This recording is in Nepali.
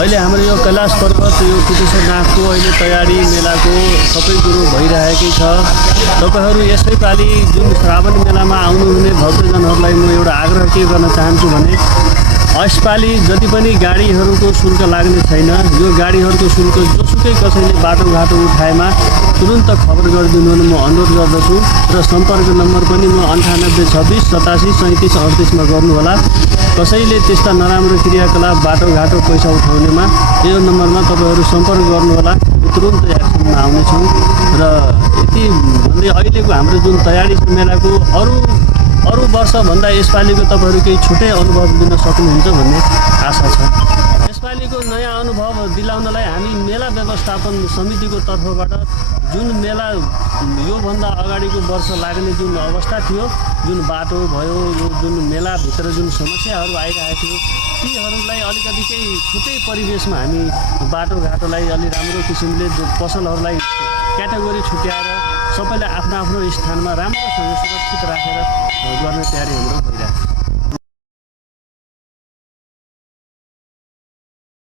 अहिले हाम्रो यो कैलाश पर्वत यो कुटेश्वरनाथको अहिले तयारी मेलाको सबै कुरो भइरहेकै छ। तपाईँहरू यसै पालि जुन श्रावण मेलामा आउनुहुने भक्तजनहरूलाई म एउटा आग्रह के गर्न चाहन्छु भने यसपालि जति पनि गाडीहरूको शुल्क लाग्ने छैन। यो गाडीहरूको शुल्क जोसुकै कसैले बाटोघाटो उठाएमा तुरुन्त खबर गरिदिनु म अनुरोध गर्दछु र सम्पर्क नम्बर पनि म 9826 87 37 38मा गर्नुहोला। कसैले त्यस्ता नराम्रो क्रियाकलाप बाटोघाटो पैसा उठाउनेमा यो नम्बरमा तपाईँहरू सम्पर्क गर्नुहोला, तुरुन्त एक्सनमा आउनेछौँ। र यति भन्दै अहिलेको हाम्रो जुन तयारी छ मेलाको अरू वर्षभन्दा यसपालिको तपाईँहरू केही छुट्टै अनुभव लिन सक्नुहुन्छ भन्ने आशा छ। यसपालिको नयाँ अनुभव दिलाउनलाई हामी मेला व्यवस्थापन समितिको तर्फबाट जुन मेला योभन्दा अगाडिको वर्ष लाग्ने जुन अवस्था थियो, जुन बाटो भयो, यो जुन मेलाभित्र जुन समस्याहरू आइरहेको थियो तीहरूलाई अलिकति केही छुट्टै परिवेशमा हामी बाटोघाटोलाई अलि राम्रो किसिमले पसलहरूलाई क्याटेगोरी छुट्याएर सबैलाई आफ्नो आफ्नो स्थानमा राम्रोसँग सुरक्षित राखेर गर्ने तयारी हाम्रो भइरहेको छ।